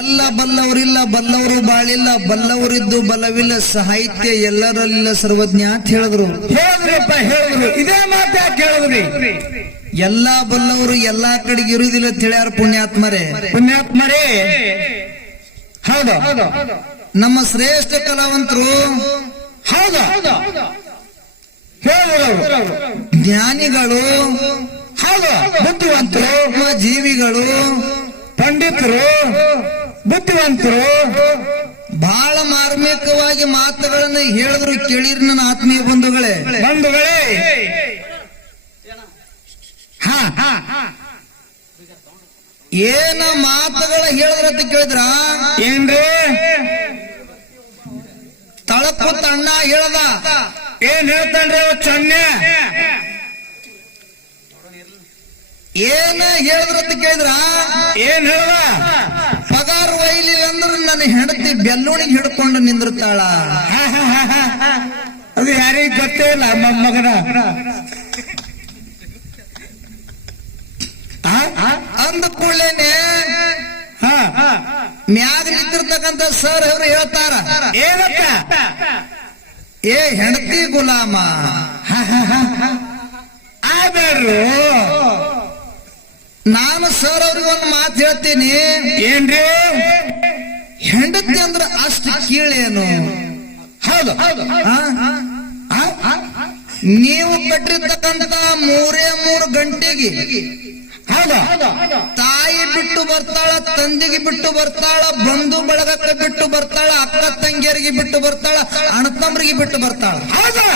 ಎಲ್ಲ ಬಲ್ಲವರಿಲ್ಲ, ಬಲ್ಲವರು ಬಾಳಿಲ್ಲ, ಬಲ್ಲವರಿದ್ದು ಬಲವಿಲ್ಲ, ಸಾಹಿತ್ಯ ಎಲ್ಲರಲ್ಲಿಲ್ಲ ಸರ್ವಜ್ಞ ಅಂತ ಹೇಳಿದ್ರು. ಹೇಳಿದ್ರಿಪ್ಪ, ಹೇಳಿದ್ರು. ಇದೇ ಮಾತು ಯಾಕೆ ಹೇಳಿದ್ರಿ? ಎಲ್ಲಾ ಬಲ್ಲವರು ಎಲ್ಲಾ ಕಡೆಗೆ ಇರುವುದಿಲ್ಲ ಅಂತ ಹೇಳ್ಯಾರ ಪುಣ್ಯಾತ್ಮರೇ. ಪುಣ್ಯಾತ್ಮರೇ, ಹೌದು. ನಮ್ಮ ಶ್ರೇಷ್ಠ ಕಲಾವಂತರು ಹೌದು ಹೇಳಿದ್ರು. ಜ್ಞಾನಿಗಳು ಹೌದು, ಬುದ್ಧಿವಂತರು, ಜೀವಿಗಳು, ಪಂಡಿತರು, ಬುದ್ಧಿವಂತರು ಬಹಳ ಮಾರ್ಮಿಕವಾಗಿ ಮಾತುಗಳನ್ನು ಹೇಳಿದ್ರು. ಕೇಳಿರಿ ನನ್ನ ಆತ್ಮೀಯ ಬಂಧುಗಳೇ. ಏನ ಮಾತುಗಳ ಹೇಳಿದ್ರ ಅಂತ ಕೇಳಿದ್ರ ಏನ್ರಿ? ತಳಕುತ್ತ ಅಣ್ಣ ಹೇಳ್ದ. ಏನ್ ಹೇಳ್ತಾನ್ರಿ ಚೊನ್ನೆ? ಏನ ಹೇಳಿದ್ರ ಅಂತ ಕೇಳಿದ್ರ ಏನ್ ಹೇಳ್ದ? ಪಗಾರ ಒಯ್ಲಿಲ್ಲ ಅಂದ್ರೆ ನನ್ನ ಹೆಂಡತಿ ಬೆಲ್ಲೂಣಿಗೆ ಹಿಡ್ಕೊಂಡು ನಿಂದಿರ್ತಾಳ. ಅದು ಯಾರಿಗ ಗೊತ್ತೇ ಇಲ್ಲ. ಮೊಮ್ಮಗನ ಅಂದ ಕೂಡಲೇನೆ ಮ್ಯಾಗ ನಿಂತಿರ್ತಕ್ಕಂಥ ಸರ್ ಅವರು ಹೇಳ್ತಾರ, ಏನಕ್ಕ? ಏ ಹೆಂಡತಿ ಗುಲಾಮ ಆದ್ರು ನಾನು ಸರ್ ಅವ್ರಿಗೆ ಒಂದು ಮಾತು ಹೇಳ್ತೀನಿ. ಏನ್ರಿ? ಹೆಂಡತಿ ಅಂದ್ರ ಅಷ್ಟು ಕೀಳೇನು? ಹೌದು. ನೀವು ಕಟ್ಟಿರ್ತಕ್ಕಂಥ 3 ಗಂಟೆಗೆ ಹೌದು, ತಾಯಿ ಬಿಟ್ಟು ಬರ್ತಾಳ, ತಂದೆಗೆ ಬಿಟ್ಟು ಬರ್ತಾಳ, ಬಂಧು ಬಳಗಕ್ಕೆ ಬಿಟ್ಟು ಬರ್ತಾಳ, ಅಕ್ಕ ತಂಗಿಯರಿಗೆ ಬಿಟ್ಟು ಬರ್ತಾಳ, ಅಣ್ಣತಮ್ಮರಿಗೆ ಬಿಟ್ಟು ಬರ್ತಾಳ. ಹೌದು.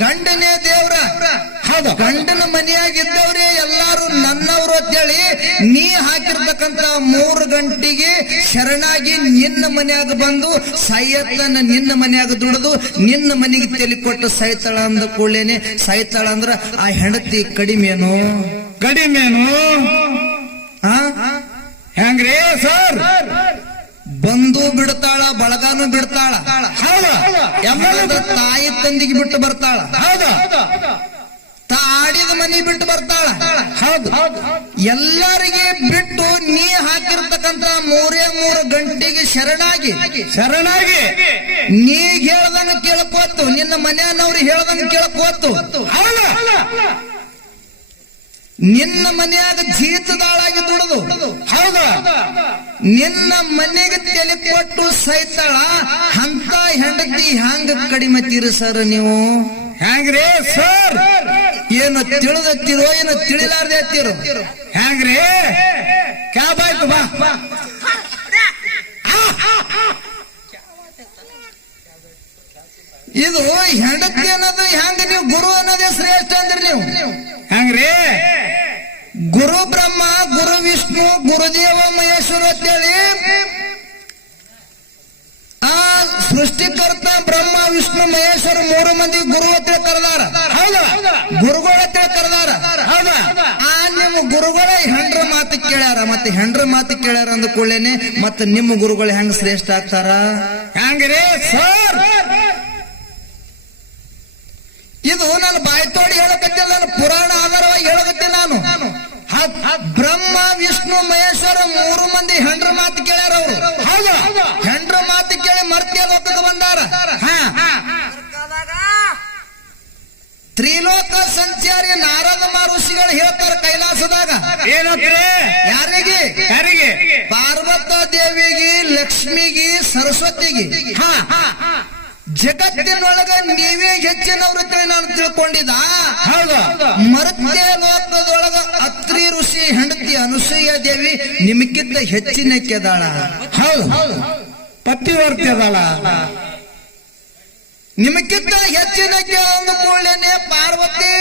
ಗಂಡನೇ ದೇವ್ರ. ಹೌದು. ಗಂಡನ ಮನೆಯಾಗಿದ್ದವ್ರೆ ಎಲ್ಲಾರು ನನ್ನವರು ಅಂತೇಳಿ ನೀ ಹಾಕಿರ್ತಕ್ಕಂತ 3 ಗಂಟೆಗೆ ಶರಣಾಗಿ ನಿನ್ನ ಮನೆಯಾಗ ಬಂದು ಸಾಯತ್ತನ ನಿನ್ನ ಮನೆಯಾಗ ದುಡಿದು ನಿನ್ನ ಮನೆಗೆ ತಲೆ ಕೊಟ್ಟು ಸಾಯ್ತಾಳ ಅಂದ ಕೂಡಲೇನೆ, ಸಾಯ್ತಾಳ ಅಂದ್ರ ಆ ಹೆಂಡತಿ ಕಡಿಮೆನು? ಹೆಂಗ್ರಿ ಸರ್? ಬಂದು ಬಿಡ್ತಾಳ, ಬಳಗಾನು ಬಿಡ್ತಾಳ. ಹೌದು. ಎಲ್ಲದ ತಾಯಿ ತಂದಿಗೆ ಬಿಟ್ಟು ಬರ್ತಾಳ. ಹೌದು. ಆಡಿದ ಮನೆ ಬಿಟ್ಟು ಬರ್ತಾಳ. ಹೌದು. ಎಲ್ಲರಿಗೆ ಬಿಟ್ಟು ನೀ ಹಾಕಿರ್ತಕ್ಕಂತ 3 ಗಂಟೆಗೆ ಶರಣಾಗಿ ನೀ ಹೇಳ್ದಂಗ ಕೇಳ್ಕೋತು, ನಿನ್ನ ಮನೆಯವ್ರಿಗೆ ಹೇಳ್ದಂಗ ಕೇಳ್ಕೋತು. ಹೌದು. ನಿನ್ನ ಮನೆಯಾಗ ಜೀತದಾಳಾಗಿ ದುಡಿದು, ಹೌದು, ನಿನ್ನ ಮನೆಗೆ ತಲೆ ಕೊಟ್ಟು ಸೈತಾಳ. ಅಂತ ಹೆಂಡತಿ ಹ್ಯಾಂಗ ಕಡಿಮೆ ತೀರಿಸಾರ ನೀವು? ಹೆಂಗ್ರಿ ಸರ್? ಏನು ತಿಳಿದತ್ತಿರೋ ಏನು ತಿಳಿಲಾರ್ದೆ ಹತ್ತಿರೋ? ಹೆಂಗ್ರಿ? ಕ್ಯಾಬಾಯ್ತು ಬಾ. ಇದು ಹೆಂಡತಿ ಅನ್ನೋದು ಹೆಂಗ? ನೀವು ಗುರು ಅನ್ನೋದೇ ಶ್ರೇಷ್ಠ ಅಂದ್ರಿ ನೀವು. ಹೆಂಗ್ರಿ? ಗುರು ಬ್ರಹ್ಮ, ಗುರು ವಿಷ್ಣು, ಗುರುದೇವ ಮಹೇಶ್ವರ ಅಂತೇಳಿ ಆ ಸೃಷ್ಟಿಕರ್ತ ಬ್ರಹ್ಮ ವಿಷ್ಣು ಮಹೇಶ್ವರ 3 ಮಂದಿ ಗುರು ಅಂತ ಕರೆದಾರ. ಹೌದು. ಗುರುಗಳ ಅಂತ ಕರೆದಾರ. ಹೌದು. ಆ ನಿಮ್ಮ ಗುರುಗಳ ಹೆಂಡ್ರ ಮಾತು ಕೇಳ್ಯಾರ. ಮತ್ತೆ ಹೆಂಡ್ರ ಮಾತು ಕೇಳ್ಯಾರ ಅಂದ ಕೂಡಲೇನೆ ಮತ್ತೆ ನಿಮ್ಮ ಗುರುಗಳು ಹೆಂಗ ಶ್ರೇಷ್ಠ ಆಗ್ತಾರ? ಹೆಂಗ್ರಿ ಸರ್? ಇದು ನಾನು ಬಾಯಿ ತೋಡಿ ಹೇಳಕತ್ತಿಲ್ಲ, ನಾನು ಪುರಾಣ ಆಧಾರವಾಗಿ ಹೇಳಕತ್ತೀನಿ. ನಾನು ಬ್ರಹ್ಮ ವಿಷ್ಣು ಮಹೇಶ್ವರ 3 ಮಂದಿ ಹೆಂಡ್ರ ಮಾತು ಕೇಳ್ಯಾರ. ಅವರು ಹೌದು. ಹೆಂಡ್ರ ಮಾತು ಕೇಳಿ ಮರ್ತ್ಯ ಲೋಕಕ್ಕೆ ಬಂದಾರ. ತ್ರಿಲೋಕ ಸಂಚಾರಿ ನಾರದ ಮಹರ್ಷಿಗಳು ಹೇಳ್ತಾರ ಕೈಲಾಸದಾಗ. ಏನಂದ್ರೆ? ಯಾರಿಗೆ? ಪಾರ್ವತ ದೇವಿಗೆ, ಲಕ್ಷ್ಮಿಗೆ, ಸರಸ್ವತಿಗೆ. ಜಗತ್ತಿನೊಳಗ ನೀವೇ ಹೆಚ್ಚಿನವ್ರು ನಾನು ತಿಳ್ಕೊಂಡಿದ್ದ. ಹೌದು. ಮರ್ತ್ಯ ಲೋಕದೊಳಗ ಅತ್ರಿ ಋಷಿ ಹೆಂಡತಿ ಅನುಸೂಯ ದೇವಿ ನಿಮಗಿಂತ ಹೆಚ್ಚಿನ ಕೆದಾಳ. ಹೌದು. ಪತಿವರ್ತಿ ಅದಳ. ನಿಮಗಿಂತ ಹೆಚ್ಚಿನ ಅಂದ ಕೂಡಲೇನೆ ಪಾರ್ವತಿ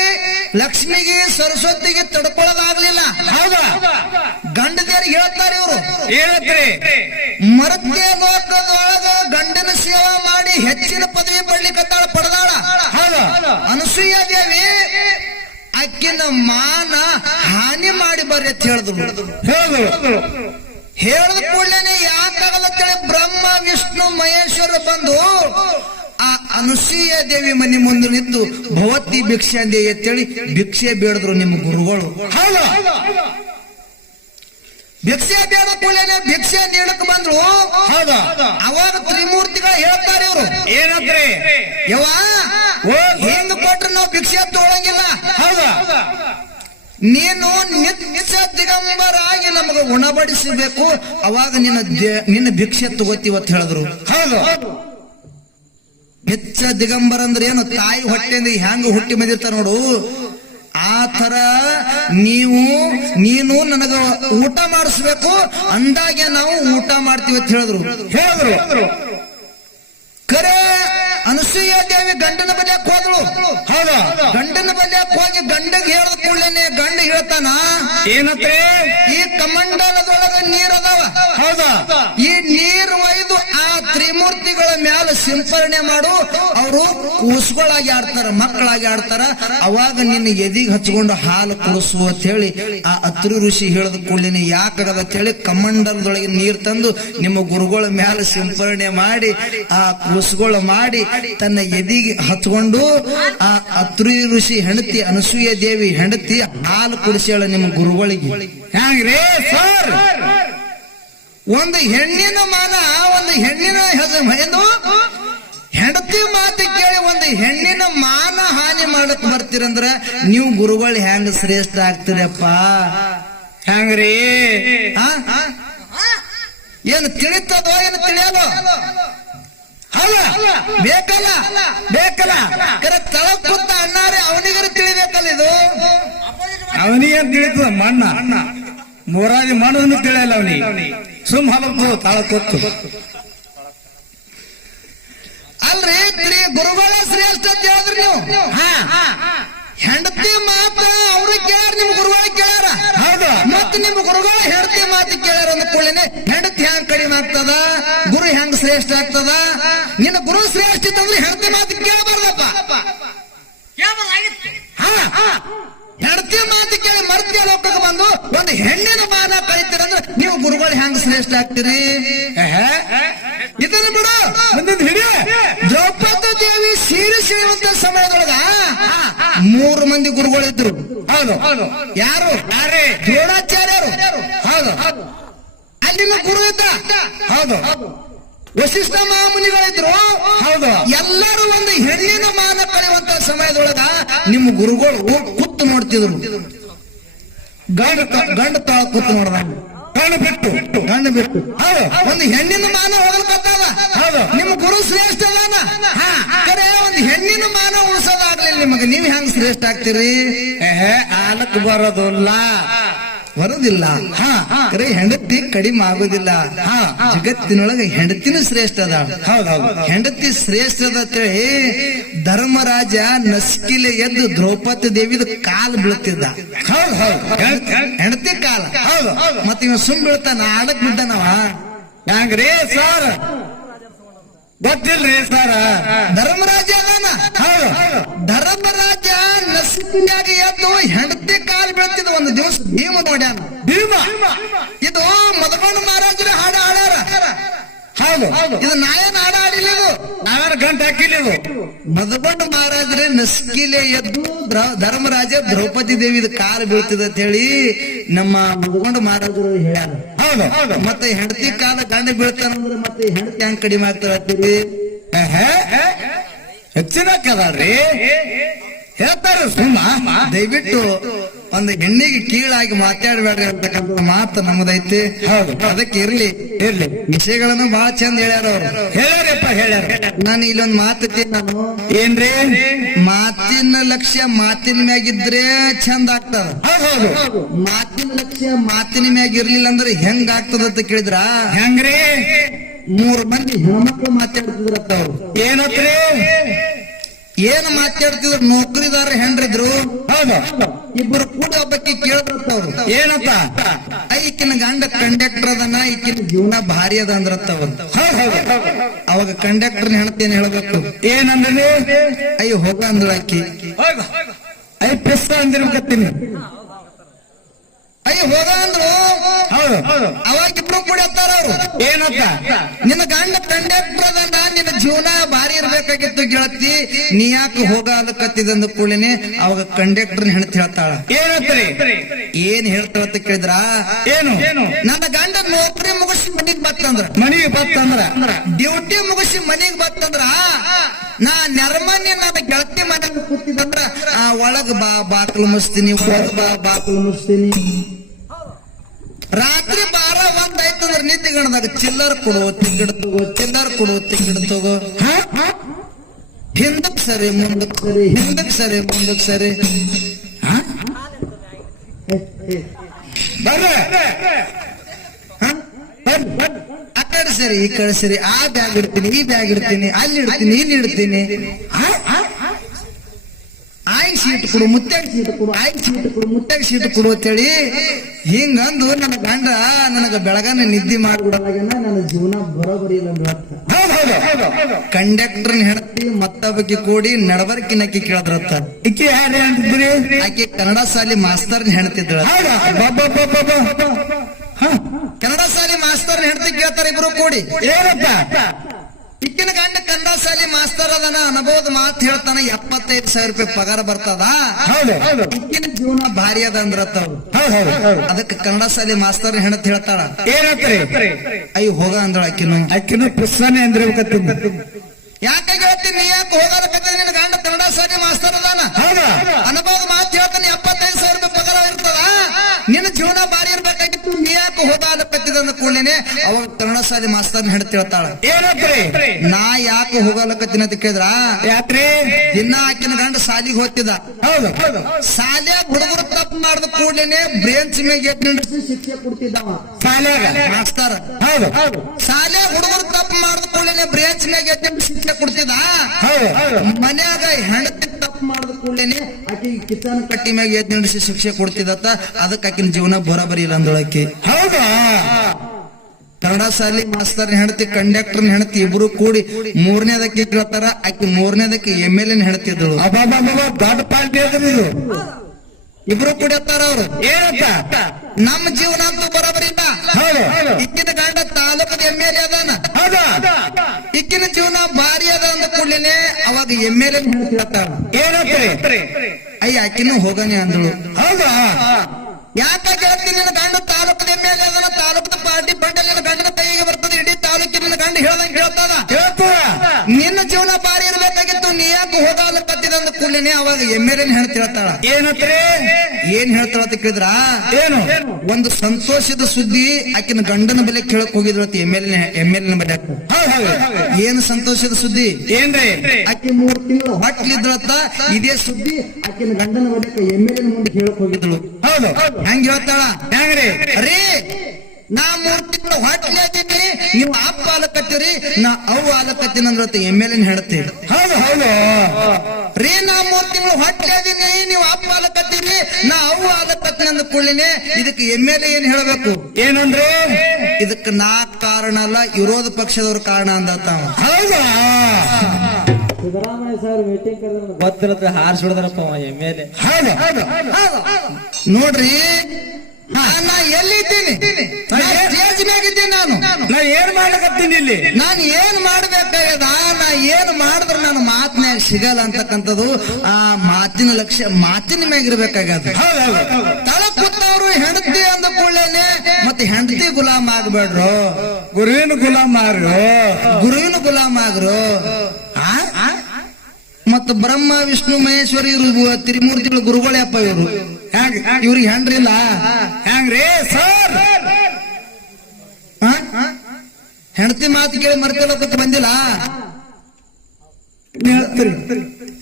ಲಕ್ಷ್ಮಿಗೆ ಸರಸ್ವತಿಗೆ ತಡ್ಕೊಳ್ಳೋದಾಗ್ಲಿಲ್ಲ. ಹೌದಾ? ಗಂಡದೇರಿಗೆ ಹೇಳ್ತಾರೆ ಇವರು. ಏನಂತ್ರಿ? ಮರ್ತ್ಯ ಲೋಕದೊಳಗ ಗಂಡನ ಸೇವಾ ಮಾಡಿ ಹೆಚ್ಚಿನ ಪದವಿ ಪಡ್ಲಿಕ್ಕತ್ತಾಳ, ಪಡೆದಾಳ. ಹೌದು. ಅನಸೂಯ ದೇವಿ ಅಕ್ಕಿನ ಮಾನ ಹಾನಿ ಮಾಡಿ ಬರ್ರಿ ಅಂತ ಹೇಳಿದ್ರು. ಹೇಳಿದ ಕೂಡಲೇನೆ ಯಾಕಾಗಲತ್ತೇಳಿ ಬ್ರಹ್ಮ ವಿಷ್ಣು ಮಹೇಶ್ವರ ಬಂದು ಆ ಅನುಸೂಯ ದೇವಿ ಮನೆ ಮುಂದೆ ನಿಂತು ಭವತಿ ಭಿಕ್ಷೆ ಅಂದೆ ಅಂತೇಳಿ ಭಿಕ್ಷೆ ಬೇಡಿದ್ರು ನಿಮ್ಮ ಗುರುಗಳು. ಭಿಕ್ಷೆ ಬೇಡ ಕೂಡಲೇ ಭಿಕ್ಷೆ ನೀಡಕ್ ಬಂದ್ರು. ಹೌದಾ? ಅವಾಗ ತ್ರಿಮೂರ್ತಿಗಳು ಹೇಳ್ತಾರೆ ಇವರು ಏನಂದ್ರೆ ಯವ್ವ ಹೆಂಗ್ ಕೊಟ್ರೆ ನಾವು ಭಿಕ್ಷೆ ತಗೊಳಂಗಿಲ್ಲ. ಹೌದಾ? ನೀನು ನಿತ್ಯ ದಿಗಂಬರಾಗಿ ನಮಗ ಉಣಬಡಿಸಬೇಕು, ಅವಾಗ ನಿನ್ನ ಭಿಕ್ಷೆ ತಗೋತೀವಿ ಅಂತ ಹೇಳಿದ್ರು. ಹೌದು. ನಿತ್ಯ ದಿಗಂಬರ ಅಂದ್ರೆ ಏನು? ತಾಯಿ ಹೊಟ್ಟೆಯಿಂದ ಹೆಂಗ ಹುಟ್ಟಿ ಬಂದಿರ್ತಾರ ನೋಡು, ಆ ತರ ನೀನು ನನಗ ಊಟ ಮಾಡಿಸ್ಬೇಕು ಅಂದಾಗೆ ನಾವು ಊಟ ಮಾಡ್ತೀವಿ ಅಂತ ಹೇಳಿದ್ರು. ಕರೆ ಅನಸೂಯ ದೇವಿ ಗಂಡನ ಬಲ್ಯಕ್ಕೆ ಹೋದಳು. ಹೌದಾ? ಗಂಡನ ಬಲ್ಯಕ್ಕೆ ಹೋಗಿ ಗಂಡಗ್ ಹೇಳ್ದ ಕೂಡಲೇನೆ ಗಂಡ ಹೇಳ್ತಾನ ಏನಂದ್ರೆ ಈ ಕಮಂಡಲದೊಳಗ ನೀರದಾವ. ಹೌದಾ? ಈ ನೀರು ಒಯ್ದು ಆ ತ್ರಿಮೂರ್ತಿಗಳ ಮ್ಯಾಲ ಸಿಂಪರಣೆ ಮಾಡು, ಅವರು ಕೂಸುಗಳಾಗಿ ಆಡ್ತಾರ, ಮಕ್ಕಳಾಗಿ ಆಡ್ತಾರ. ಅವಾಗ ನಿನ್ನ ಎದಿಗೆ ಹಚ್ಕೊಂಡು ಹಾಲು ಕುಡಿಸು ಅಂತ ಹೇಳಿ ಆ ಅತ್ರಿ ಋಷಿ ಹೇಳದ ಕೂಡಲೇನೆ ಯಾಕಾಗದ ಅಂತ ಹೇಳಿ ಕಮಂಡಲದೊಳಗೆ ನೀರ್ ತಂದು ನಿಮ್ಮ ಗುರುಗಳ ಮ್ಯಾಲ ಸಿಂಪರಣೆ ಮಾಡಿ ಆ ಕೂಸುಗಳು ಮಾಡಿ ತನ್ನ ಎದಿಗೆ ಹಚ್ಕೊಂಡು ಆ ಅತ್ರಿ ಋಷಿ ಹೆಂಡತಿ ಅನಸೂಯ ದೇವಿ ಹೆಂಡತಿ ಹಾಲು ಕುಡಿಸ್ಯಾಳ ನಿಮ್ಮ ಗುರುಗಳಿಗೆ. ಹ್ಯಾಂಗ್ರಿ ಸರ್? ಒಂದು ಹೆಣ್ಣಿನ ಮಾನ, ಒಂದು ಹೆಣ್ಣಿನ ಏನು ಹೆಂಡತಿ ಮಾತು ಕೇಳಿ ಒಂದು ಹೆಣ್ಣಿನ ಮಾನ ಹಾನಿ ಮಾಡಕ್ ಬರ್ತೀರಂದ್ರ ನೀವು ಗುರುಗಳು ಹೆಂಗ ಶ್ರೇಷ್ಠ ಆಗ್ತೀರಪ್ಪ? ಹ್ಯಾಂಗ್ರಿ? ಏನು ತಿಳಿತದೋ ಏನು ತಿಳಿಯಲ್ಲೋ? ಬೇಕಲ್ಲ ಬೇಕಲ್ಲ? ಕರೆ ತಳ ಕೂತ ಅಣ್ಣಾರೆ ಅವನಿಗರ ತಿಳಿಬೇಕಲ್ಲ ಇದು. ಅವನಿಗೆ ತಿಳಿತದ ಮಣ್ಣ ಮೂರಾದಿ ಮಣ್ಣನ್ನು ತಿಳಿಯಲ್ಲ ಅವನಿಗೆ. ಸುಮ್ ಹಲವು ತಾಳ ಕೊತ್ತು. ಅಲ್ರಿ ಗುರುಗಳ ಶ್ರೇಷ್ಠ ಅಂತ ಹೇಳಿದ್ರಿ ನೀವು. ಹೆಂಡತಿ ಮಾತ ಅವ್ರು ಕೇಳ್ಯಾರ, ನಿಮ್ ಗುರುಗಳು ಕೇಳ್ಯಾರ. ಹೌದು. ಮತ್ತೆ ನಿಮ್ಮ ಗುರುಗಳು ಹೆಂಡತಿ ಮಾತು ಕೇಳ್ಯಾರ ಅಂದ ಕೂಡಲೇ ಹೆಂಡತಿ ಹೆಂಗ್ ಕಡಿಮೆ ಆಗ್ತದ, ಗುರು ಹೆಂಗ್ ಶ್ರೇಷ್ಠ ಆಗ್ತದ? ನಿನ್ನ ಗುರು ಶ್ರೇಷ್ಠ ಇತ್ತಂದ್ರೆ ಹೆಂಡತಿ ಮಾತು ಕೇಳಬಾರ್ದಪ್ಪ. ಹೆಂಡತಿ ಮಾತು ಕೇಳಿ ಮರ್ತ್ಯ ಲೋಕಕ್ಕೆ ಬಂದು ಒಂದು ಹೆಣ್ಣಿನ ಮಾನ ಕಳಿತೀರಂದ್ರೆ ನೀವು ಗುರುಗಳು ಹೆಂಗ್ ಶ್ರೇಷ್ಠ ಆಗ್ತೀರಿ? ಇದನ್ನ ಬಿಡು. ದ್ರೌಪದಿ ದೇವಿ ಸೀರೆ ಸೀಳುವಂತ ಸಮಯದೊಳಗ 3 ಮಂದಿ ಗುರುಗಳಿದ್ರು. ಹೌದು. ಯಾರು? ದ್ರೋಣಾಚಾರ್ಯರು. ಹೌದು. ಅಲ್ಲಿನ ಗುರು ಇದ್ದ. ಹೌದು. ವಶಿಷ್ಠ ಮಹಾಮುನಿಗಳಿದ್ರು. ಹೌದು. ಎಲ್ಲರೂ ಒಂದು ಹೆಣ್ಣಿನ ಮಾನ ಕಳೆಯುವಂತ ಸಮಯದೊಳಗ ನಿಮ್ಮ ಗುರುಗಳು ಕೂತು ನೋಡ್ತಿದ್ರು. ಗಂಡ ತಾಳ ಕೂತು ನೋಡ್ದ. ಗಂಡ ಬಿಟ್ಟು ಒಂದು ಹೆಣ್ಣಿನ ಮಾನ ಹೋಗಲ್ಕತ್ತಾವ. ಹೌದು. ನಿಮ್ಮ ಗುರು ಶ್ರೇಷ್ಠ ಅದಾನ. ಕರೆ ಒಂದು ಹೆಣ್ಣಿನ ಮಾನ ಉಳಿಸೋದಾಗ್ಲಿಲ್ಲ ನಿಮಗೆ, ನೀವು ಹೆಂಗ್ ಶ್ರೇಷ್ಠ ಆಗ್ತೀರಿ? ಆಲಕ್ ಬರೋದಿಲ್ಲ. ಕರೆ ಹೆಂಡತಿ ಕಡಿಮೆ ಆಗೋದಿಲ್ಲ. ಜಗತ್ತಿನೊಳಗೆ ಹೆಂಡತಿನೂ ಶ್ರೇಷ್ಠ ಅದ. ಹೆಂಡತಿ ಶ್ರೇಷ್ಠ ಅದ ಅಂತೇಳಿ ಧರ್ಮರಾಜ ನಸ್ಕಿಲೆ ಎದ್ದು ದ್ರೌಪದಿ ದೇವಿದ ಕಾಲು ಬೀಳ್ತಿದ್ದ. ಹೆಂಡತಿ ಕಾಲ. ಮತ್ತೆ ಇವ ಸುಮ್ ಬೀಳ್ತಾನ, ಆಡಕ್ ಬಿದ್ದ ನಾವ. ಹ್ಯಾಂಗ್ರಿ ಸರ್? ಗೊತ್ತಿಲ್ರಿ ಸರ್? ಧರ್ಮರಾಜ ಅದಾನ. ಧರ್ಮರಾಜ ನಸ್ಕಿನಾಗ ಎದ್ದು ಹೆಂಡತಿ ಕಾಲು ಬೀಳ್ತಿದ್ದ. ಒಂದು ದಿವಸ ಭೀಮ ನೋಡ್ಯಾನ. ಇದು ಮದಗೊಂಡ ಮಹಾರಾಜರ ಹಾಡ ಹಾಡ್ಯಾರ. ಇದು ನಾಯನ್ ಹಾಡ ಹಾಡಿಲ್ಲ, ಇದು ನಾವೇನ ಗಂಟೆ ಹಾಕಿಲ್ಲ. ಮದಗೊಂಡ ಮಹಾರಾಜರೇ ನಸ್ಕಿಲೆ ಎದ್ದು ಧರ್ಮರಾಜ ದ್ರೌಪದಿ ದೇವಿದ ಕಾಲು ಬೀಳ್ತಿದ ಅಂತ ಹೇಳಿ ನಮ್ಮ ಮದಗೊಂಡ ಮಹಾರಾಜರು ಹೇಳ್ಯಾರ. ಮತ್ತೆ ಹೆಂಡತಿ ಕಾಲ ಗಂಡ ಬೀಳ್ತಾನಂದ್ರೆ ಮತ್ತೆ ಹೆಂಡತಿ ಹೆಂಗ್ ಕಡಿಮೆ ಆಗ್ತಾರ? ಹೆಚ್ಚಿನ ಕದಾಳ್ರಿ ಹೇಳ್ತಾರ. ಸುಮ್ಮ ದಯವಿಟ್ಟು ಒಂದು ಹೆಣ್ಣಿಗೆ ಕೀಳಾಗಿ ಮಾತಾಡಬೇಡ್ರಿ ಅಂತಕ್ಕಂಥ ಮಾತು ನಮ್ಮದೈತಿ. ಅದಕ್ಕೆ ಇರ್ಲಿ ವಿಷಯಗಳನ್ನು ಬಹಳ ಚಂದ ಹೇಳ್ಯಾರ ಅವ್ರು. ಹೇಳ್ಯಾರ. ನಾನು ಇಲ್ಲೊಂದು ಮಾತೈತಿ. ನಾನು ಏನ್ರಿ? ಮಾತಿನ ಲಕ್ಷ್ಯ ಮಾತಿನ ಮ್ಯಾಗಿದ್ರೆ ಚಂದ ಆಗ್ತದ. ಮಾತಿನ ಲಕ್ಷ್ಯ ಮಾತಿನ ಮ್ಯಾಗ ಇರ್ಲಿಲ್ಲ ಅಂದ್ರೆ ಹೆಂಗ್ ಆಗ್ತದ ಅಂತ ಕೇಳಿದ್ರ, ಹೆಂಗ್ರಿ? 3 ಮಂದಿ ಹೆಣ್ಮಕ್ಳು ಮಾತಾಡ್ತಿದ್ರತ್ತ. ಅವ್ರು ಏನತ್ರಿ? ಏನ್ ಮಾತಾಡ್ತಿದ್ರು? ನೌಕರಿದಾರ ಹೆಣ್ರಿದ್ರು. ಇಬ್ಬರು ಕೂಡ ಒಬ್ಬಕ್ಕೆ ಕೇಳ್ದತ್ತ. ಅವ್ರು ಏನತ್ತ? ಈಕಿನ ಗಂಡ ಕಂಡಕ್ಟರ್ ಅದನ್ನ, ಈಕಿನ ಜೀವನ ಭಾರಿ ಅದ ಅಂದ್ರತ್ತ. ಅವ್ರು ಅವಾಗ ಕಂಡಕ್ಟರ್ ಹೆಣ್ತೇನ್ ಹೇಳ್ಬೇಕು? ಏನಂದ್ರಿ? ಅಯ್ಯೋ ಹೋಗ ಅಂದ್ರ ಆಕಿ. ಪಿಸ್ತ ಅಂದಿರ್ಬೇಕತ್ತೀನಿ. ಅಯ್ಯೋ ಹೋಗ ಅಂದ್ರು. ಅವಾಗ ಇಬ್ರು ಕೂಡ ಎತ್ತಾರ. ಅವ್ರು ಏನತ್ತ? ನಿನ್ನ ಗಂಡ ಕಂಡಕ್ಟರ್ ಅದನ್ನ, ನಿನ್ನ ಜೀವನ ಭಾರಿ ಇರ್ಬೇಕಾಗಿತ್ತು ಗೆಳತಿ, ನೀ ಯಾಕೆ ಹೋಗ ಅಲ್ಲಕತ್ತಿದಂದ ಕೂಡಲೇನೆ ಅವಾಗ ಕಂಡಕ್ಟರ್ ಹೆಣ್ತಿ ಹೇಳ್ತಾಳ. ಏನಂತ್ರಿ? ಏನ್ ಹೇಳ್ತಾಳ ಅಂತ ಕೇಳಿದ್ರ, ಏನು ನನ್ನ ಗಂಡ ನೌಕರಿ ಮುಗಿಸಿ ಮನಿಗ್ ಬತ್ತಂದ್ರ, ಮನಿಗೆ ಬತ್ತಂದ್ರ ಡ್ಯೂಟಿ ಮುಗಿಸಿ ಮನಿಗ್ ಬತ್ತಂದ್ರ ನಾ ನೆರಮನೆ ನನ್ನ ಗೆಳತಿ ಮನೆಗೆ ಕೂತಿದಂದ್ರ ಒಳಗ್ ಬಾ ಬಾಕ್ಲು ಮುಸ್ತೀನಿ, ಒಳಗ್ ಬಾ ಬಾಕ್ಲು ಮುಸ್ತೀನಿ. ರಾತ್ರಿ 12-1 ಆಯ್ತಂದ್ರ ನಿದ್ದೆ ಗಣದಾಗ ಚಿಲ್ಲರ್ ಕೊಡು ತಿಂಗಿಡ್ ತಗೋ, ಚಿಲ್ಲರ್ ಕೊಡು ತಿಂಗಿಡ್ ತಗೋ, ಹಿಂದಕ್ ಸರಿ ಮುಂದಕ್ ಸರಿ, ಹಿಂದಕ್ ಸರಿ ಮುಂದಕ್ ಸರಿ. ಆ ಕಡೆ ಸರಿ ಈ ಕಡೆ ಸರಿ, ಆ ಬ್ಯಾಗ್ ಇಡ್ತೀನಿ ಈ ಬ್ಯಾಗ್ ಇಡ್ತೀನಿ, ಅಲ್ಲಿ ಇಡ್ತೀನಿ ಇಲ್ಲಿ ಇಡ್ತೀನಿ. ಆಯ್ ಸೀಟ್ ಕೊಡು ಮುತ್ತಾಗ ಸೀಟ್ ಕೊಡು, ಆಯ್ ಸೀಟ್ ಕೊಡು ಮುತ್ತಾಗ ಸೀಟ್ ಕೊಡು ಅಂತೇಳಿ ಹಿಂಗಂದು ನನ್ನ ಗಂಡ ನನಗ ಬೆಳಗಾನ ನಿದ್ದೆ ಮಾಡ್ಬಿಡಲಾಗನ, ನನ್ನ ಜೀವನ ಬರೋಬರಿ ಇಲ್ಲ ಅಂತ ಕಂಡಕ್ಟರ್ ಹೆಂಡತಿ ಮತ್ತೊಬ್ಬಕಿ ಕೂಡಿ ನಡಬರ್ಕಿನಕ್ಕಿ ಕೇಳಿದ್ರತ್ತ. ಇಕ್ಕಿ ಯಾರೇ ಅಂತಿದ್ರಿ? ಆಕೆ ಕನ್ನಡ ಶಾಲಿ ಮಾಸ್ತರ್ನ ಹೆಣ್ತಿದ್ರ. ಕನ್ನಡ ಶಾಲಿ ಮಾಸ್ತರ್ನ ಹೆಂಡತಿ ಕೇಳ್ತಾರ ಇಬ್ರು ಕೂಡಿ. ಏನಂತ? ಇಕ್ಕಿನ ಗಂಡ ಕನ್ನಡ ಶಾಲಿ ಮಾಸ್ತರ್ ಅದನ, ಅನುಭವದ ಮಾತು ಹೇಳ್ತಾನ, 75,000 ರೂಪಾಯಿ ಪಗಾರ ಬರ್ತದ, ಇಕ್ಕಿನ ಜೀವನ ಭಾರಿ ಅದ ಅಂದ್ರತ್ತ. ಅದಕ್ಕೆ ಕನ್ನಡ ಶಾಲಿ ಮಾಸ್ತರ್ ಹೆಣತ್ ಹೇಳ್ತಾಳ. ಏನಂತ್ರಿ? ಅಯ್ಯೋ ಹೋಗ ಅಂದಳ ಅಕ್ಕಿನು. ಅಕ್ಕಿನ ಪುಸ್ತನೆ ಅಂದ್ರಿ. ಯಾಕೆ ಹೇಳ್ತೀನಿ, ನೀ ಯಾಕೆ ಹೋಗಲಕತ್ತ? ನಿನ್ನ ಗಂಡ ಕನ್ನಡ ಶಾಲಿ ಮಾಸ್ತರ್ ಅದಾನ, ಅನುಭವದ ಮಾತು ಹೇಳ್ತಾನೆ, 75,000 ರೂಪಾಯಿ ಪಗಾರ ಇರ್ತದ, ನಿನ್ನ ಜೀವನ ಭಾರಿ ಇರ್ಬೇಕಾಗಿತ್ತು, ನೀ ಯಾಕೆ ಹೋಗಲಕತ್ತಿದ ಕೂಡಲೇನೆ ಅವಾಗ ಕನ್ನಡ ಶಾಲಿ ಮಾಸ್ತರ್ ಹೆಣತ್ ಹೇಳ್ತಾಳ. ಏನಂತ್ರಿ? ನಾ ಯಾಕೆ ಹೋಗಲಕತ್ತೀನಿ ಅಂತ ಕೇಳಿದ್ರ, ಯಾಕ್ರಿ? ದಿನ ಆಕಿನ ಗಂಡ ಶಾಲಿಗೆ ಹೋಗ್ತಿದ್ದ. ಹೌದು. ಶಾಲ್ಯಾಗ ಹುಡುಗರು ತಪ್ಪು ಮಾಡಿದ ಕೂಡಲೇನೆ ಬ್ರೇಂಚ್ ಮೇಲೆ ನಿಂಡಿಸಿ ಶಿಕ್ಷೆ ಕೊಡ್ತಿದ್ದವ ಶಾಲ್ಯಾಗ ಮಾಸ್ತರ್. ಹೌದು. ಶಾಲ್ಯಾಗ ಹುಡುಗರು ತಪ್ಪು ಮಾಡಿದ ಕೂಡಲೇನೆ ಬ್ರೇಂಚ್ ಮೇಲೆ ಶಿಕ್ಷೆ ಕೊಡ್ತಿದ್ದ. ಮನ್ಯಾಗ ಹೆಂಡತಿ ತಪ್ಪು ಮಾಡಿದ ಕೂಡಲೇನೆ ಆಕಿ ಕಿಚನ್ ಕಟ್ಟಿ ಮ್ಯಾಗ ಎದ್ ನಿಂಡಿಸಿ ಶಿಕ್ಷೆ ಕೊಡ್ತಿದತ್ತ. ಅದಕ್ಕೆ ಆಕಿನ ಜೀವನ ಬರೋಬರಿ ಇಲ್ಲ ಅಂದೊಳಕಿ. ಹೌದಾ? ಕನ್ನಡ ಶಾಲಿ ಮಾಸ್ತರ್ ಹೆಂಡತಿ ಕಂಡಕ್ಟರ್ ಹೆಂಡತಿ ಇಬ್ರು ಕೂಡಿ 3ನೇದಕ್ಕೆ ಕೇಳ್ತಾರ. ಆಕಿ 3ನೇದಕ್ಕೆ MLA ಹೆಣ್ತಿದ್ರು. ದೊಡ್ಡ ಪಾರ್ಟಿ ಅದ್ರಿದು. ಇಬ್ರು ಕುಡಿಯತ್ತಾರ ಅವ್ರು. ಏನಂತ? ನಮ್ಮ ಜೀವನ ಅಂತೂ ಬರೋಬರಿ ಇಲ್ಲ. ಇಕ್ಕಿನ ಗಂಡ ತಾಲೂಕದ MLA ಅದಾನ, ಇಕ್ಕಿನ ಜೀವನ ಭಾರಿ ಅದ ಅಂದ ಕೂಡಲೇನೆ ಅವಾಗ MLA ಹೇಳ್ತಾಳ. ಏನಂತ್ರಿ? ಅಯ್ಯ ಆಕಿನೂ ಹೋಗನೆ ಅಂದಳು. ಹೌದಾ? ಯಾಕೆ ಹೇಳ್ತೀನಿ, ನಿನ್ನ ಗಂಡ ತಾಲೂಕದ MLA ಅದನ್ನ, ತಾಲೂಕದ ಪಾರ್ಟಿ ಬಂಡಲ್ ನಿನ್ನ ಗಂಡನ ಕೈಗೆ ಬರ್ತದೆ, ಇಡೀ ತಾಲೂಕಿನ ನಿನ್ನ ಗಂಡ ಹೇಳ್ದಂಗೆ ಹೇಳ್ತದ. ನಿನ್ನ ಜೀವನ ಭಾರಿ ಇರ್ಬೇಕಾಗಿತ್ತು, ನೀ ಯಾಕೆ ಹೋಗಲಕತ್ತಿದ ಅಂದ ಕೂಡಲೇನೆ ಅವಾಗ MLA ಹೇಳ್ತಾಳ. ಏನಂತ್ರಿ? ಏನ್ ಹೇಳ್ತಾಳ ಅಂತ ಕೇಳಿದ್ರ, ಏನು ಒಂದು ಸಂತೋಷದ ಸುದ್ದಿ ಆಕಿನ ಗಂಡನ ಬೆಲೆ ಕೇಳಕ್ ಹೋಗಿದ್ರತ್ತ MLA ಬೆಲೆ. ಏನು ಸಂತೋಷದ ಸುದ್ದಿ? ಏನ್ರಿ? ಆಕಿ 3 ತಿಂಗಳು ಹೊಟ್ಲಿದ್ರತ್ತ, ಇದೇ ಸುದ್ದಿ ಆಕಿನ ಗಂಡನ ಬೆಲೆ MLA ಮುಂದೆ ಹೇಳಕ್ ಹೋಗಿದ್ಳು. ಹೌದು. ಹೆಂಗ್ ಹೇಳ್ತಾಳ? ಹೆಂಗ್ರಿ? ಅರೇ ನಾ 3 ತಿಂಗಳು ಹೊಟ್ಲಿ ಅದೀನಿ, ನೀವು ಅಪ್ಪ ಆಲಕತ್ತೀರಿ, ನಾ ಅವು ಆಲಕತ್ತೀನಿ ಅಂದ್ರತ್ತ MLA ಹೇಳ್ತಿ. ಹೌದು. ಹೌದು ರೀ ನಾ 3 ತಿಂಗಳು ಹೊಟ್ಲಿ ಅದೀನಿ, ನೀವು ಅಪ್ಪ ಆಲಕತ್ತೀರಿ, ನಾ ಅವು ಆಲಕತ್ತೀನಿ ಅಂದ ಕೂಡಲೇನೆ ಇದಕ್ಕೆ MLA ಏನ್ ಹೇಳ್ಬೇಕು? ಏನಂದ್ರೆ? ಇದಕ್ಕೆ ನಾ ಕಾರಣ ಅಲ್ಲ, ವಿರೋಧ ಪಕ್ಷದವ್ರ ಕಾರಣ ಅಂದತ್ತ. ಹೌದಾ? ಸಿದ್ದರಾಮಯ್ಯ ಸರ್ ಮೀಟಿಂಗ್ ಗೊತ್ತಿರತ್ತೆ, ಹಾರಿಸ್ಬಿಡದ್ರಪ್ಪ MLA. ಹೌದು. ನೋಡ್ರಿ, ನಾ ಎಲ್ಲಿದ್ದೀನಿ? ಸ್ಟೇಜ್ ಮ್ಯಾಗಿದ್ದೀನಿ. ನಾ ಏನ್ ಮಾಡ್ಲಕತ್ತೀನಿ ಇಲ್ಲಿ? ನಾನು ಏನ್ ಮಾಡ್ಬೇಕಾಗ್ಯದ, ನಾ ಏನ್ ಮಾಡಿದ್ರು ನನ್ನ ಮಾತಿನಾಗ ಸಿಗಲ್ಲ ಅಂತಕ್ಕಂಥದ್ದು ಆ ಮಾತಿನ ಲಕ್ಷ್ಯ, ಮಾತಿನ ಮ್ಯಾಗಿರ್ಬೇಕಾಗ್ಯದ. ತಳ ಕೂತವ್ರು ಹೆಂಡತಿ ಅಂದ ಕೂಡಲೇನೆ ಮತ್ತೆ ಹೆಂಡತಿ ಗುಲಾಮ್ ಆಗ್ಬೇಡ್ರು, ಗುರುವಿನ ಗುಲಾಮ್ ಮಾರು, ಗುರುವಿನ ಗುಲಾಮ್ ಆಗ್ರು. ಮತ್ತ ಬ್ರಹ್ಮ ವಿಷ್ಣು ಮಹೇಶ್ವರಿ ಇವ್ರು ತ್ರಿಮೂರ್ತಿಗಳು ಗುರುಗಳಪ್ಪ ಇವರು. ಇವ್ರಿಗೆ ಹೆಂಡ್ರಿಲ್ಲ. ಹೆಂಗ್ರಿ ಸರ್? ಹೆಂಡತಿ ಮಾತು ಕೇಳಿ ಮರ್ಕೊಳ್ಳೋಕ ಬಂದಿಲ್ಲ.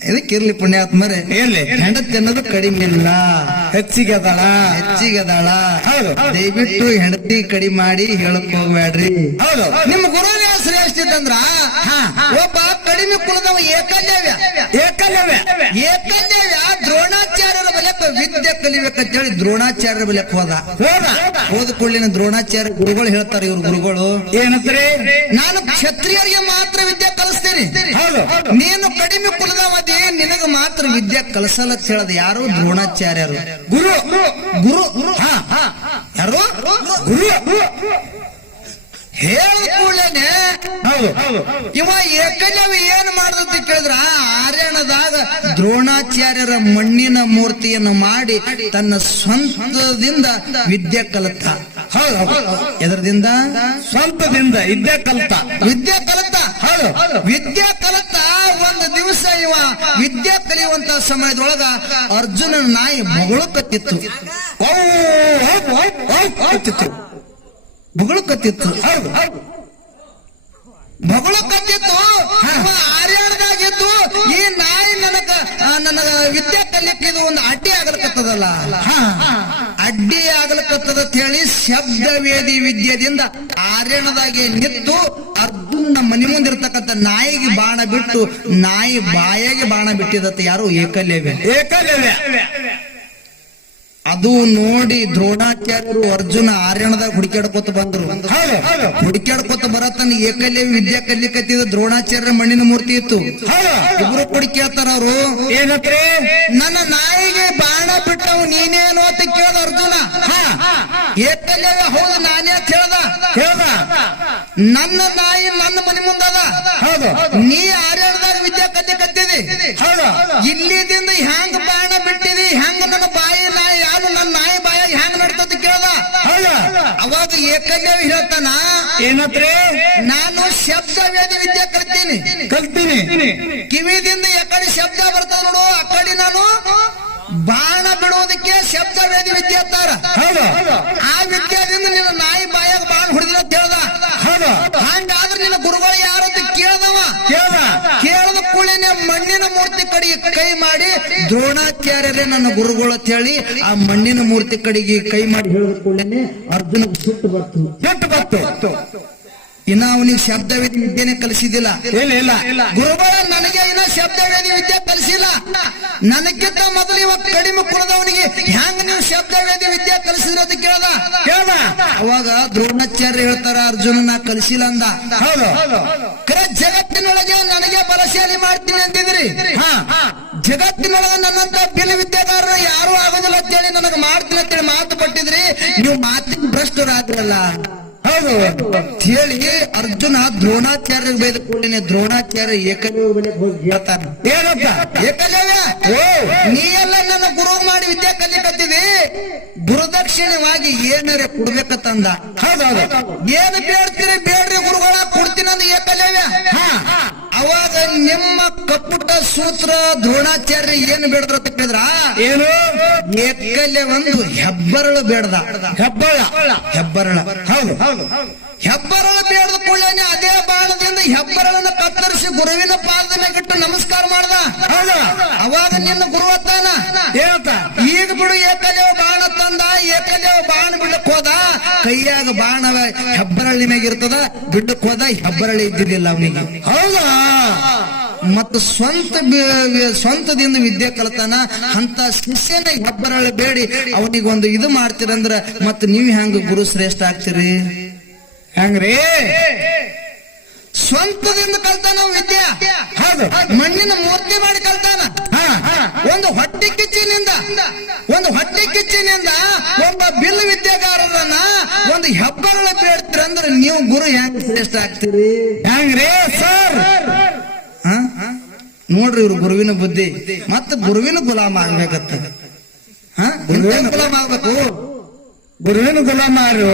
ಇದಕ್ಕಿರ್ಲಿ ಪುಣ್ಯಾತ್ಮರೇ, ಹೆಂಡತಿ ಅನ್ನೋದು ಕಡಿಮೆ ಇಲ್ಲ, ಹೆಚ್ಚಿಗೆ ಅದಾಳ. ದಯವಿಟ್ಟು ಹೆಂಡತಿ ಕಡಿಮೆ ಮಾಡಿ ಹೇಳಕ್ ಹೋಗ್ಬೇಡ್ರಿ. ಹೌದು. ನಿಮ್ಮ ಗುರುವಿನ ಹೆಸರು ಎಷ್ಟಿತ್ತಂದ್ರ ಒಬ್ಬ ಕಡಿಮೆ ಕುಲದವ ಏಕಲ್ಯವ್ಯ ದ್ರೋಣಾಚಾರ್ಯರ ಬಲೆಕ ವಿದ್ಯೆ ಕಲಿಬೇಕಂತೇಳಿ ದ್ರೋಣಾಚಾರ್ಯರ ಬಲೆಕ್ ಹೋದ ಕೂಡಲಿನ ದ್ರೋಣಾಚಾರ್ಯ ಗುರುಗಳು ಹೇಳ್ತಾರೆ, ಇವ್ರ ಗುರುಗಳು ಏನಂತಾರೆ? ನಾನು ಕ್ಷತ್ರಿಯರಿಗೆ ಮಾತ್ರ ವಿದ್ಯೆ ಕಲಿಸ್ತೇನೆ, ನೀನು ಕಡಿಮೆ ಕುಲದವದಿ, ನಿನಗ ಮಾತ್ರ ವಿದ್ಯೆ ಕಲಿಸಲ್ಲ ಅಂತ ಹೇಳದ ಯಾರು? ದ್ರೋಣಾಚಾರ್ಯರು. ಗುರು ಯಾರು? ಗುರು ಹೇಳಿದ ಕೂಡಲೇನೆ ಇವ ಏಕಲವ್ಯ ಏನ್ ಮಾಡ್ದಂತ ಕೇಳಿದ್ರ ಆರ್ಯಣದಾಗ ದ್ರೋಣಾಚಾರ್ಯರ ಮಣ್ಣಿನ ಮೂರ್ತಿಯನ್ನು ಮಾಡಿ ತನ್ನ ಸ್ವಂತದಿಂದ ವಿದ್ಯೆ ಕಲಿತ. ಎದರದಿಂದ? ಸ್ವಂತದಿಂದ ವಿದ್ಯೆ ಕಲಿತ. ವಿದ್ಯೆ ಕಲಿತ. ವಿದ್ಯೆ ಕಲಿತ. ಒಂದು ದಿವಸ ಇವ ವಿದ್ಯೆ ಕಲಿಯುವಂತ ಸಮಯದೊಳಗ ಅರ್ಜುನನ ನಾಯಿ ಬೊಗಳು ಕತ್ತಿತ್ತು. ಬೊಗಳು ಕತ್ತಿತ್ತು. ಬೊಗಳು ಕತ್ತಿತ್ತು. ಆರ್ಯಾಣದಾಗಿತ್ತು. ಈ ನಾಯಿ ನನಗ ವಿದ್ಯೆ ಕಲಿಯಕ್ಕೆ ಇದು ಒಂದು ಅಡ್ಡಿ ಆಗಲ್ಕತ್ತದಲ್ಲ, ಅಡ್ಡಿ ಆಗಲ್ಕತ್ತದ ಅಂತ ಹೇಳಿ ಶಬ್ದ ವೇದಿ ವಿದ್ಯೆದಿಂದ ಆರ್ಯಣದಾಗೆ ನಿಂತು ಅರ್ಜುನ ಮನೆ ಮುಂದಿರ್ತಕ್ಕಂಥ ನಾಯಿಗೆ ಬಾಣ ಬಿಟ್ಟು ನಾಯಿ ಬಾಯಾಗಿ ಬಾಣ ಬಿಟ್ಟಿದತ್ತ. ಯಾರು? ಏಕಲವ್ಯ. ಅದು ನೋಡಿ ದ್ರೋಣಾಚಾರ್ಯರು ಅರ್ಜುನ ಆರ್ಯಣದಾಗ ಹುಡುಕ್ಯಾಡ್ಕೊತ ಬಂದ್ರು. ಹುಡುಕ್ಯಾಡ್ಕೊತ ಬರತನ ಏಕಲವ್ಯ ವಿದ್ಯಾ ಕಲಿಕತ್ತಿದ ದ್ರೋಣಾಚಾರ್ಯರ ಮಣ್ಣಿನ ಮೂರ್ತಿ ಇತ್ತು. ಇಬ್ರು ಹುಡುಕ್ಯಾತಾರ ಅವರು. ಏನಂದ್ರೆ ನನ್ನ ನಾಯಿಗೆ ಬಾಣ ಬಿಟ್ಟವು ನೀನೇನು ಅಂತ ಕೇಳ್ದ ಅರ್ಜುನ. ಏಕಲವ್ಯ ಹೌದು ನಾನೇ ಅಂತ ಹೇಳ್ದ. ನನ್ನ ನಾಯಿ ನನ್ನ ಮನೆ ಮುಂದದ. ನೀ ಆರ್ಯಣದಾಗ ವಿದ್ಯಾ ಕಲಿಕತ್ತಿದಿ. ಇಲ್ಲಿದಿಂದ ಹ್ಯಾಂಗ ಬಾಣ ಬಿಟ್ಟಿದಿ? ಹೆಂಗ ನನ್ನ ಬಾಯಿ ನಾಯಿ ಯಾರು ನನ್ನ ನಾಯಿ ಬಾಯ ಹ್ಯಾಂಗ ನಡ್ತದ ಕೇಳ್ದ. ಅವಾಗ ಏಕಲವ್ಯ ಹೇಳ್ತಾನ, ಏನಂದ್ರೆ ನಾನು ಶಬ್ದ ವೇದಿ ವಿದ್ಯೆ ಕಲ್ತೀನಿ. ಕಿವಿದಿಂದ ಯಾಕಡೆ ಶಬ್ದ ಬರ್ತದ ನೋಡು, ಆ ಕಡೆ ನಾನು ಬಾಣ ಬಿಡುವುದಕ್ಕೆ ಶಬ್ದ ವೇದಿ ವಿದ್ಯೆ ಅಂತಾರ. ಆ ವಿದ್ಯಾದಿಂದ ನಿನ್ನ ನಾಯಿ ಬಾಯಾಗ ಬಾಣ ಹೊಡೆದಿಲ್ಲ ಅಂತ ಹೇಳ್ದ. ಹಂಗಾದ್ರೆ ನಿನ್ನ ಗುರುಗಳು ಯಾರು ಅಂತ ಕೇಳ್ದವ. ಕೇಳದ ಕೂಡಲೇ ಮಣ್ಣಿನ ಮೂರ್ತಿ ಕಡೆಗೆ ಕೈ ಮಾಡಿ ದ್ರೋಣಾಚಾರ್ಯರೇ ನನ್ನ ಗುರುಗಳು ಅಂತ ಹೇಳಿ ಆ ಮಣ್ಣಿನ ಮೂರ್ತಿ ಕಡೆಗೆ ಕೈ ಮಾಡಿ ಹೇಳಿದ ಕೂಡಲೇ ಅರ್ಜುನ ಸಿಟ್ಟು ಬಂತು. ಇನ್ನ ಅವನಿಗೆ ಶಬ್ದವೇದಿ ವಿದ್ಯೆನೆ ಕಲಿಸಿದಿಲ್ಲ. ಗುರುಗಳ ನನಗೆ ಇನ್ನ ಶಬ್ದವೇದಿ ವಿದ್ಯೆ ಕಲಿಸಿಲ್ಲ. ನನಗಿಂತ ಮೊದಲು ಇವಾಗ ಕಡಿಮೆ ಕುಳದವನಿಗೆ ಹ್ಯಾಂಗ ನೀವು ಶಬ್ದವೇದಿ ವಿದ್ಯೆ ಕಲಿಸಿದ್ರ ಅಂತ ಕೇಳ್ದ. ಅವಾಗ ದ್ರೋಣಾಚಾರ್ಯ ಹೇಳ್ತಾರ, ಅರ್ಜುನ ನಾ ಕಲಿಸಿಲ್ಲ ಅಂದ. ಜಗತ್ತಿನೊಳಗೆ ನನಗೆ ಬಲಶಾಲಿ ಮಾಡ್ತೀನಿ ಅಂತಿದ್ರಿ. ಜಗತ್ತಿನೊಳಗೆ ನನ್ನಂತ ಬಿಲ್ ವಿದ್ಯಾಗಾರರು ಯಾರು ಆಗೋದಿಲ್ಲ ಅಂತೇಳಿ ನನಗೆ ಮಾಡ್ತೀನಿ ಅಂತೇಳಿ ಮಾತು ಕೊಟ್ಟಿದ್ರಿ. ನೀವು ಮಾತಿನ ಭ್ರಷ್ಟರಾದ್ರಲ್ಲ ಹೇಳಿ ಅರ್ಜುನ ದ್ರೋಣಾಚಾರ್ಯ ಬೈದ ಕೂಡಲೇ ದ್ರೋಣಾಚಾರ್ಯ ಏಕಲವ್ಯ ಬೆಲೆಗೆ ಹೋಗಿ ಹೇಳ್ತಾನ, ಏಕಲವ್ಯ ನೀ ಎಲ್ಲ ನನ್ನ ಗುರು ಮಾಡಿ ವಿದ್ಯೆ ಕಲಿಕತ್ತಿದಿ, ಗುರುದಕ್ಷಿಣವಾಗಿ ಏನಾರ ಕೊಡ್ಬೇಕಂದ. ಏನು ಬೇಡ್ತೀರಿ ಬೇಡ್ರಿ ಗುರುಗಳ ಕೊಡ್ತೀನಂದ ಏಕಲವ್ಯ. ಅವಾಗ ನಿಮ್ಮ ಕಪ್ಪುಟ ಸೂತ್ರ ದ್ರೋಣಾಚಾರ್ಯ ಏನು ಬೇಡದ್ರ ಅಂತ ಕೇಳಿದ್ರ, ಏನು ಏಕಲ್ಯ ಒಂದು ಹೆಬ್ಬರಳು ಬೇಡದ. ಹೆಬ್ಬರಳ ಹೆಬ್ಬರಳ ಬೇಡದ ಕೂಡಲೇ ಅದೇ ಬಾಣದಿಂದ ಹೆಬ್ಬರಳನ್ನು ಕತ್ತರಿಸಿ ಗುರುವಿನ ಪಾದದ ಮೇಗಿಟ್ಟು ನಮಸ್ಕಾರ ಮಾಡ್ದ. ಅವಾಗ ನಿನ್ನ ಗುರು ಅತ್ತಾನ, ಈಗ ಬಿಡು ಏಕಲವ್ಯ ಬಾಣ ತಂದ. ಏಕಲವ್ಯ ಬಾಣ ಬಿಡಕ್ ಹೋದ, ಕೈಯಾಗ ಬಾಣ ಹೆಬ್ಬರಳಿ ಮ್ಯಾಗಿರ್ತದ, ಬಿಡಕ್ ಹೋದ ಹೆಬ್ಬರಳಿ ಇದ್ದಿದ್ದಿಲ್ಲ ಅವನಿಗೆ. ಹೌದಾ? ಮತ್ತು ಸ್ವಂತದಿಂದ ವಿದ್ಯೆ ಕಲಿತಾನ. ಅಂತ ಶಿಷ್ಯನ ಹೆಬ್ಬರಳ ಬೇಡಿ ಅವನಿಗೆ ಒಂದು ಇದು ಮಾಡ್ತೀರಂದ್ರ ಮತ್ ನೀವ್ ಹೆಂಗ ಗುರು ಶ್ರೇಷ್ಠ ಆಗ್ತೀರಿ? ಹೆಂಗ್ರಿ? ಸ್ವಂತದಿಂದ ಕಲ್ತಾನ ವಿದ್ಯೆ. ಮಣ್ಣಿನ ಮೂರ್ತಿ ಮಾಡಿ ಕಲ್ತಾನ. ಒಂದು ಹೊಟ್ಟೆ ಕಿಚ್ಚಿನಿಂದ ಒಬ್ಬ ಬಿಲ್ ವಿದ್ಯಾಗಾರರನ್ನ ಒಂದು ಹೆಬ್ಬರಳ ಬೇಡ್ತೀರಂದ್ರೆ ನೀವು ಗುರು ಹೆಂಗ್ ಶ್ರೇಷ್ಠ ಆಗ್ತೀರಿ? ಹೆಂಗ್ರಿ ಸರ್? ನೋಡ್ರಿ ಇವ್ರು ಗುರುವಿನ ಬುದ್ಧಿ. ಮತ್ತ ಗುರುವಿನ ಗುಲಾಮ ಆಗ್ಬೇಕತ್ತ. ಗುಲಾಮ ಆಗ್ಬೇಕು. ಗುರುವಿನ ಗುಲಾಮಾರು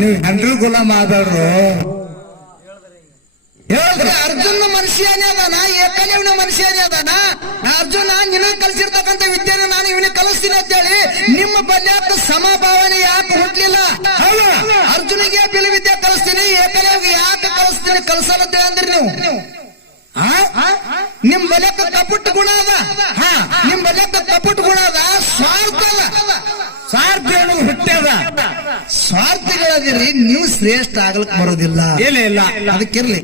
ನೀವು ಹೆಂಡ್ರು ಗುಲಾಮ ಆದವ್ರು. ಹೇಳಿದ್ರೆ ಅರ್ಜುನ ಮನುಷ್ಯನೇ ಅದಾನ, ಏಕಲವ್ಯನ ಮನುಷ್ಯನೇ ಅದಾನ. ಅರ್ಜುನ ನಿನಗೆ ಕಲಿಸಿರ್ತಕ್ಕಂಥ ವಿದ್ಯೆನ ನಾನು ಇವನಿಗೆ ಕಲಿಸ್ತೀನಿ ಅಂತ ಹೇಳಿ ನಿಮ್ಮ ಬಲ್ಯಾಕ ಸಮಭಾವನೆ ಯಾಕೆ ಹುಟ್ಲಿಲ್ಲ? ಅರ್ಜುನಿಗೆ ಬಿಲ್ ವಿದ್ಯೆ ಕಲಿಸ್ತೀನಿ, ಏಕಲವ್ಯ ಯಾಕೆ ಕಲಿಸ್ತೀನಿ ಕಲಿಸಲ್ಲ ಅಂದ್ರಿ ನೀವು? ನಿಮ್ ಬಲ್ಯಕ್ಕ ಕಪುಟ್ ಗುಣ ಅದ. ನಿಮ್ ಬಲ್ಯಕ್ಕ ಕಪುಟ್ ಗುಣ ಅದ. ಸ್ವಾರ್ಥ ಸ್ವಾರ್ಥ ಹುಟ್ಟ್ಯದ. ಸ್ವಾರ್ಥಿಗಳದಿರಿ, ನೀವು ಶ್ರೇಷ್ಠ ಆಗ್ಲಕ್ ಬರೋದಿಲ್ಲ. ಇಲ್ಲ ಅದಕ್ಕಿರ್ಲಿ.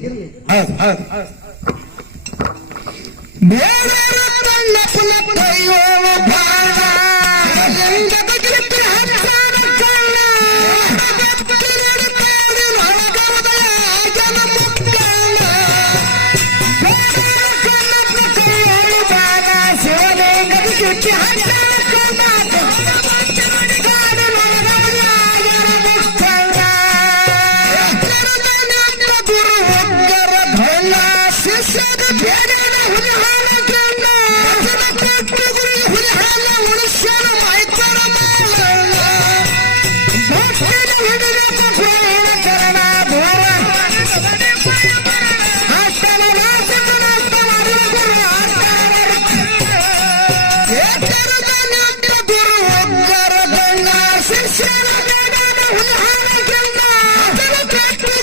ಎಷ್ಟು